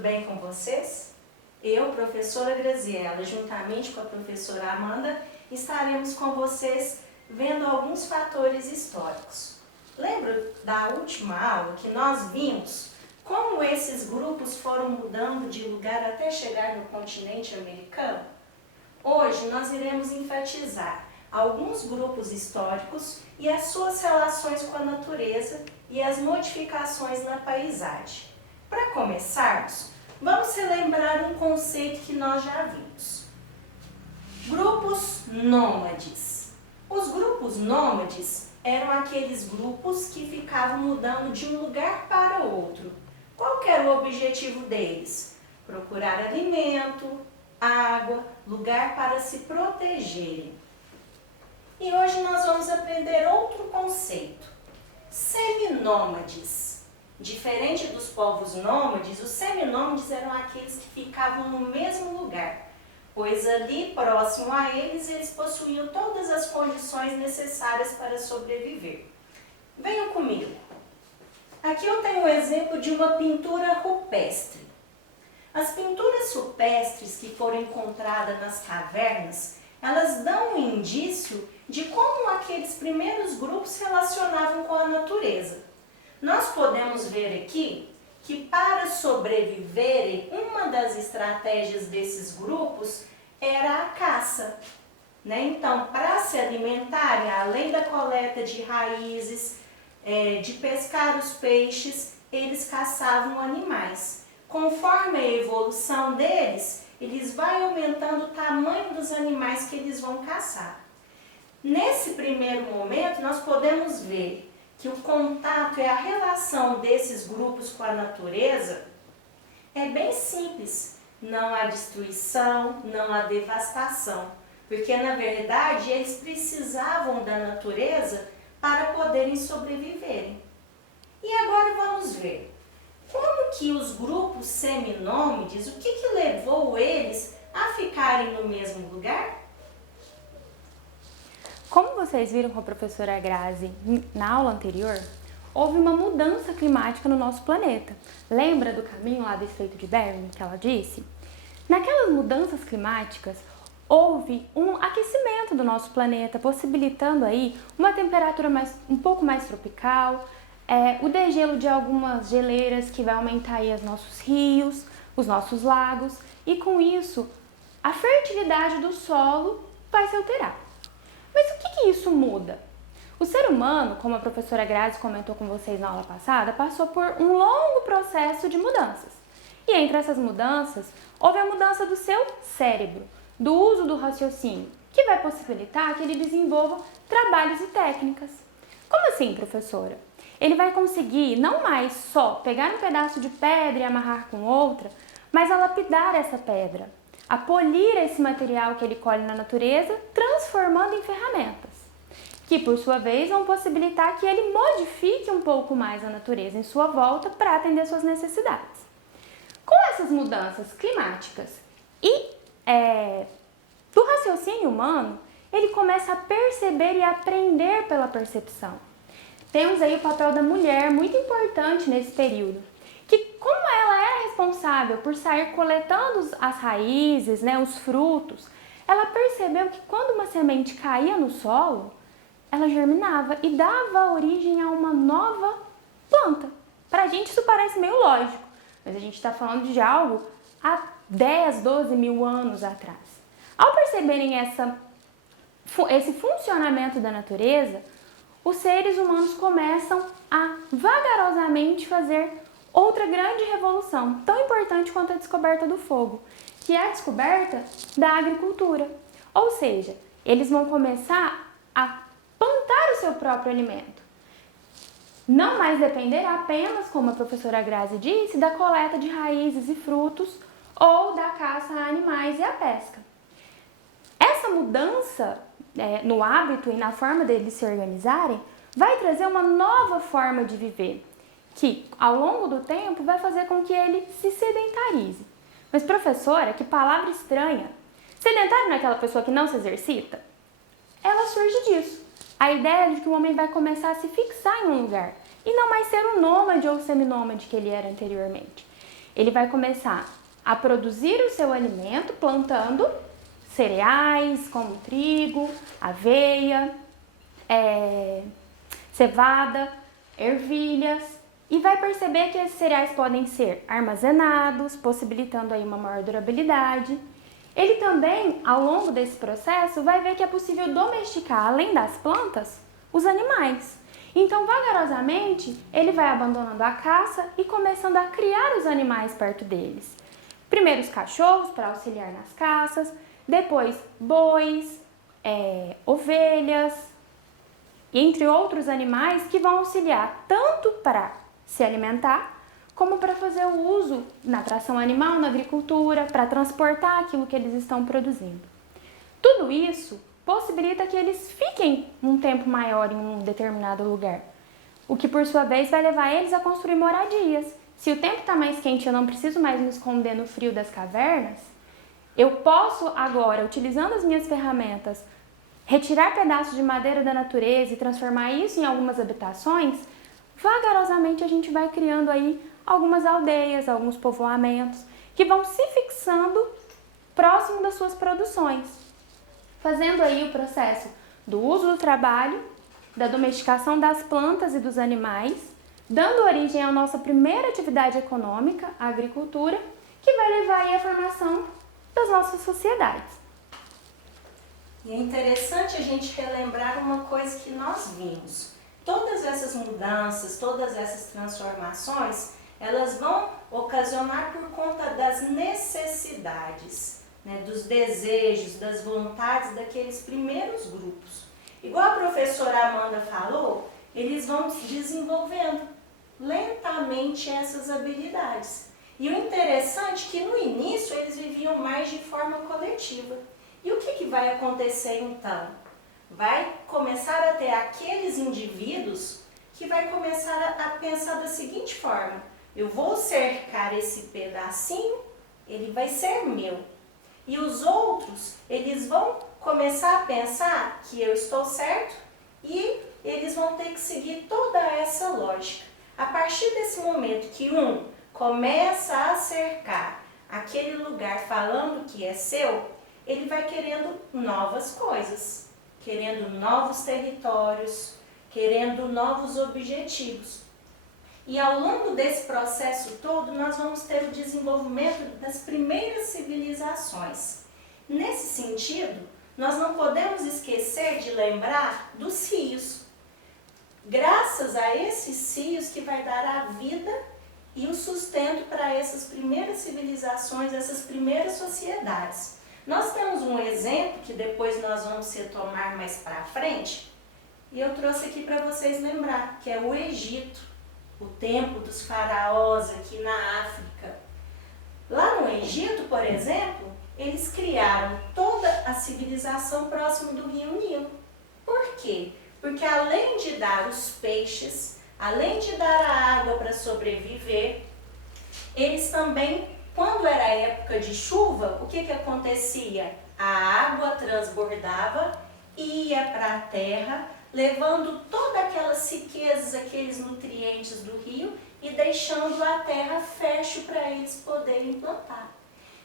bem com vocês? Eu, professora Graziela, juntamente com a professora Amanda, estaremos com vocês vendo alguns fatores históricos. Lembra da última aula que nós vimos como esses grupos foram mudando de lugar até chegar no continente americano? Hoje nós iremos enfatizar alguns grupos históricos e as suas relações com a natureza e as modificações na paisagem. Para começarmos, vamos relembrar um conceito que nós já vimos. Grupos nômades. Os grupos nômades eram aqueles grupos que ficavam mudando de um lugar para outro. Qual que era o objetivo deles? Procurar alimento, água, lugar para se protegerem. E hoje nós vamos aprender outro conceito, seminômades. Diferente dos povos nômades, os seminômades eram aqueles que ficavam no mesmo lugar, pois ali próximo a eles possuíam todas as condições necessárias para sobreviver. Venham comigo. Aqui eu tenho um exemplo de uma pintura rupestre. As pinturas rupestres que foram encontradas nas cavernas, elas dão um indício de como aqueles primeiros grupos se relacionavam com a natureza. Nós podemos ver aqui que para sobreviverem, uma das estratégias desses grupos era a caça. Então, para se alimentarem, além da coleta de raízes, de pescar os peixes, eles caçavam animais. Conforme a evolução deles, eles vão aumentando o tamanho dos animais que eles vão caçar. Nesse primeiro momento, nós podemos ver que o contato e a relação desses grupos com a natureza é bem simples. Não há destruição, não há devastação, porque na verdade eles precisavam da natureza para poderem sobreviverem. E agora vamos ver como que os grupos seminômades, o que levou eles a ficarem no mesmo lugar? Como vocês viram com a professora Grazi na aula anterior, houve uma mudança climática no nosso planeta. Lembra do caminho lá do Estreito de Bering que ela disse? Naquelas mudanças climáticas, houve um aquecimento do nosso planeta, possibilitando aí uma temperatura um pouco mais tropical, o degelo de algumas geleiras que vai aumentar aí os nossos rios, os nossos lagos, e com isso a fertilidade do solo vai se alterar. Mas o que isso muda? O ser humano, como a professora Grazi comentou com vocês na aula passada, passou por um longo processo de mudanças. E entre essas mudanças, houve a mudança do seu cérebro, do uso do raciocínio, que vai possibilitar que ele desenvolva trabalhos e técnicas. Como assim, professora? Ele vai conseguir não mais só pegar um pedaço de pedra e amarrar com outra, mas a lapidar essa pedra, a polir esse material que ele colhe na natureza, transformando em ferramentas, que por sua vez vão possibilitar que ele modifique um pouco mais a natureza em sua volta para atender suas necessidades. Com essas mudanças climáticas e do raciocínio humano, ele começa a perceber e a aprender pela percepção. Temos aí o papel da mulher muito importante nesse período, que como ela era responsável por sair coletando as raízes, os frutos, ela percebeu que quando uma semente caía no solo, ela germinava e dava origem a uma nova planta. Pra gente isso parece meio lógico, mas a gente está falando de algo há 10, 12 mil anos atrás. Ao perceberem esse funcionamento da natureza, os seres humanos começam a vagarosamente fazer outra grande revolução, tão importante quanto a descoberta do fogo, que é a descoberta da agricultura. Ou seja, eles vão começar a plantar o seu próprio alimento. Não mais depender apenas, como a professora Grazi disse, da coleta de raízes e frutos ou da caça a animais e a pesca. Essa mudança no hábito e na forma deles se organizarem vai trazer uma nova forma de viver, que ao longo do tempo vai fazer com que ele se sedentarize. Mas professora, que palavra estranha! Sedentário não é aquela pessoa que não se exercita? Ela surge disso. A ideia de que o homem vai começar a se fixar em um lugar e não mais ser o nômade ou seminômade que ele era anteriormente. Ele vai começar a produzir o seu alimento plantando cereais como trigo, aveia, cevada, ervilhas, e vai perceber que esses cereais podem ser armazenados, possibilitando aí uma maior durabilidade. Ele também, ao longo desse processo, vai ver que é possível domesticar, além das plantas, os animais. Então, vagarosamente, ele vai abandonando a caça e começando a criar os animais perto deles. Primeiro os cachorros para auxiliar nas caças, depois bois, ovelhas, entre outros animais que vão auxiliar tanto para se alimentar, como para fazer o uso na tração animal, na agricultura, para transportar aquilo que eles estão produzindo. Tudo isso possibilita que eles fiquem um tempo maior em um determinado lugar, o que por sua vez vai levar eles a construir moradias. Se o tempo está mais quente e eu não preciso mais me esconder no frio das cavernas, eu posso agora, utilizando as minhas ferramentas, retirar pedaços de madeira da natureza e transformar isso em algumas habitações. Vagarosamente a gente vai criando aí algumas aldeias, alguns povoamentos que vão se fixando próximo das suas produções, fazendo aí o processo do uso do trabalho, da domesticação das plantas e dos animais, dando origem à nossa primeira atividade econômica, a agricultura, que vai levar aí à formação das nossas sociedades. E é interessante a gente relembrar uma coisa que nós vimos. Todas essas mudanças, todas essas transformações, elas vão ocasionar por conta das necessidades, né, dos desejos, das vontades daqueles primeiros grupos. Igual a professora Amanda falou, eles vão desenvolvendo lentamente essas habilidades. E o interessante é que no início eles viviam mais de forma coletiva. E o que vai acontecer então? Vai começar a ter aqueles indivíduos que vai começar a pensar da seguinte forma: eu vou cercar esse pedacinho, ele vai ser meu. E os outros, eles vão começar a pensar que eu estou certo e eles vão ter que seguir toda essa lógica. A partir desse momento que um começa a cercar aquele lugar falando que é seu, ele vai querendo novas coisas, querendo novos territórios, querendo novos objetivos. E ao longo desse processo todo, nós vamos ter o desenvolvimento das primeiras civilizações. Nesse sentido, nós não podemos esquecer de lembrar dos rios. Graças a esses rios que vai dar a vida e o sustento para essas primeiras civilizações, essas primeiras sociedades. Nós temos um exemplo que depois nós vamos retomar mais para frente, e eu trouxe aqui para vocês lembrar, que é o Egito, o tempo dos faraós aqui na África. Lá no Egito, por exemplo, eles criaram toda a civilização próximo do rio Nilo. Por quê? Porque além de dar os peixes, além de dar a água para sobreviver, eles também, quando era época de chuva, o que acontecia? A água transbordava, ia para a terra, levando todas aquelas riquezas, aqueles nutrientes do rio e deixando a terra fértil para eles poderem plantar.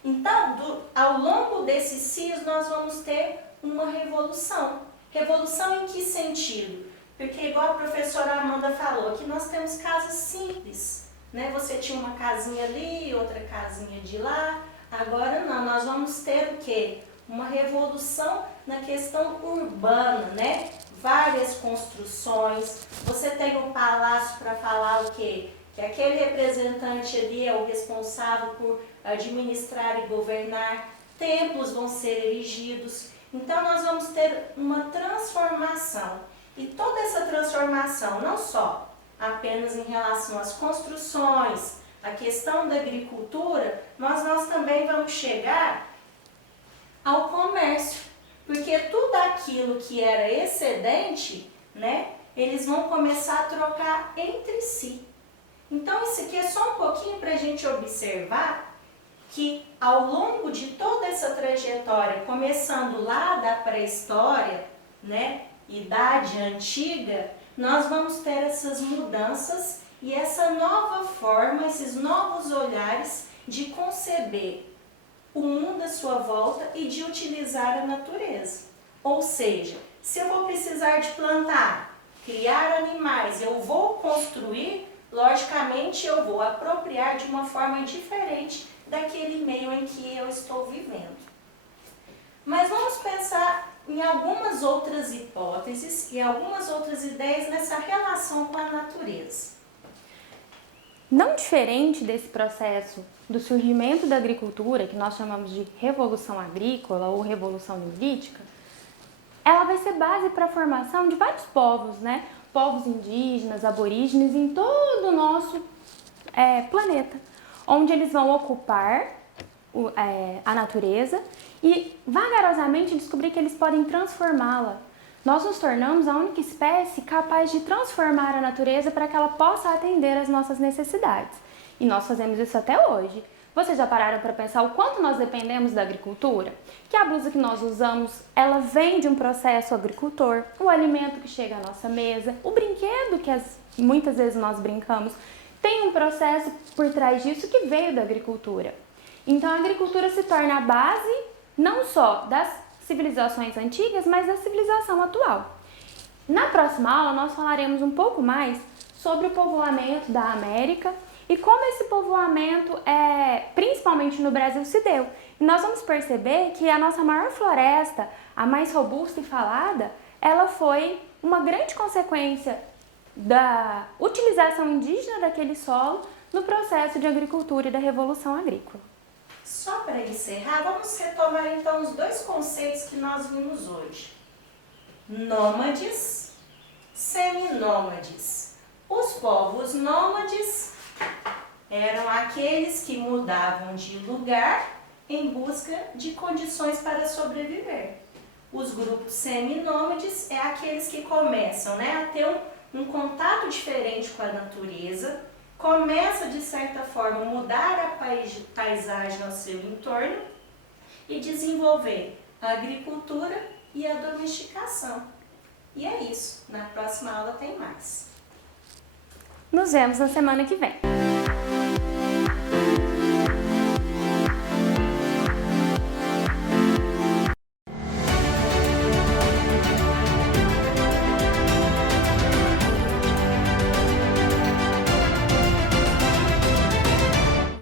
Então, ao longo desses rios, nós vamos ter uma revolução. Revolução em que sentido? Porque, igual a professora Amanda falou, aqui nós temos casas simples, né? Você tinha uma casinha ali, outra casinha de lá. Agora não, nós vamos ter o quê? Uma revolução na questão urbana, né? Várias construções. Você tem um palácio para falar o quê? Que aquele representante ali é o responsável por administrar e governar. Templos vão ser erigidos. Então, nós vamos ter uma transformação. E toda essa transformação, não só apenas em relação às construções, a questão da agricultura, mas nós também vamos chegar ao comércio. Porque tudo aquilo que era excedente, né, eles vão começar a trocar entre si. Então, isso aqui é só um pouquinho para a gente observar que ao longo de toda essa trajetória, começando lá da pré-história, né, Idade Antiga, nós vamos ter essas mudanças e essa nova forma, esses novos olhares de conceber o mundo à sua volta e de utilizar a natureza. Ou seja, se eu vou precisar de plantar, criar animais, eu vou construir, logicamente eu vou apropriar de uma forma diferente daquele meio em que eu estou vivendo. Mas vamos pensar em algumas outras hipóteses e algumas outras ideias nessa relação com a natureza. Não diferente desse processo do surgimento da agricultura, que nós chamamos de revolução agrícola ou revolução neolítica, ela vai ser base para a formação de vários povos, né? Povos indígenas, aborígenes em todo o nosso planeta, onde eles vão ocupar a natureza e vagarosamente descobrir que eles podem transformá-la. Nós nos tornamos a única espécie capaz de transformar a natureza para que ela possa atender às nossas necessidades. E nós fazemos isso até hoje. Vocês já pararam para pensar o quanto nós dependemos da agricultura? Que a blusa que nós usamos, ela vem de um processo agricultor, o alimento que chega à nossa mesa, o brinquedo que muitas vezes nós brincamos, tem um processo por trás disso que veio da agricultura. Então a agricultura se torna a base não só das civilizações antigas, mas da civilização atual. Na próxima aula nós falaremos um pouco mais sobre o povoamento da América e como esse povoamento, principalmente no Brasil, se deu. E nós vamos perceber que a nossa maior floresta, a mais robusta e falada, ela foi uma grande consequência da utilização indígena daquele solo no processo de agricultura e da revolução agrícola. Só para encerrar, vamos retomar então os dois conceitos que nós vimos hoje. Nômades, seminômades. Os povos nômades eram aqueles que mudavam de lugar em busca de condições para sobreviver. Os grupos seminômades é aqueles que começam, a ter um contato diferente com a natureza, começa de certa forma a mudar a paisagem ao seu entorno e desenvolver a agricultura e a domesticação. E é isso, na próxima aula tem mais. Nos vemos na semana que vem.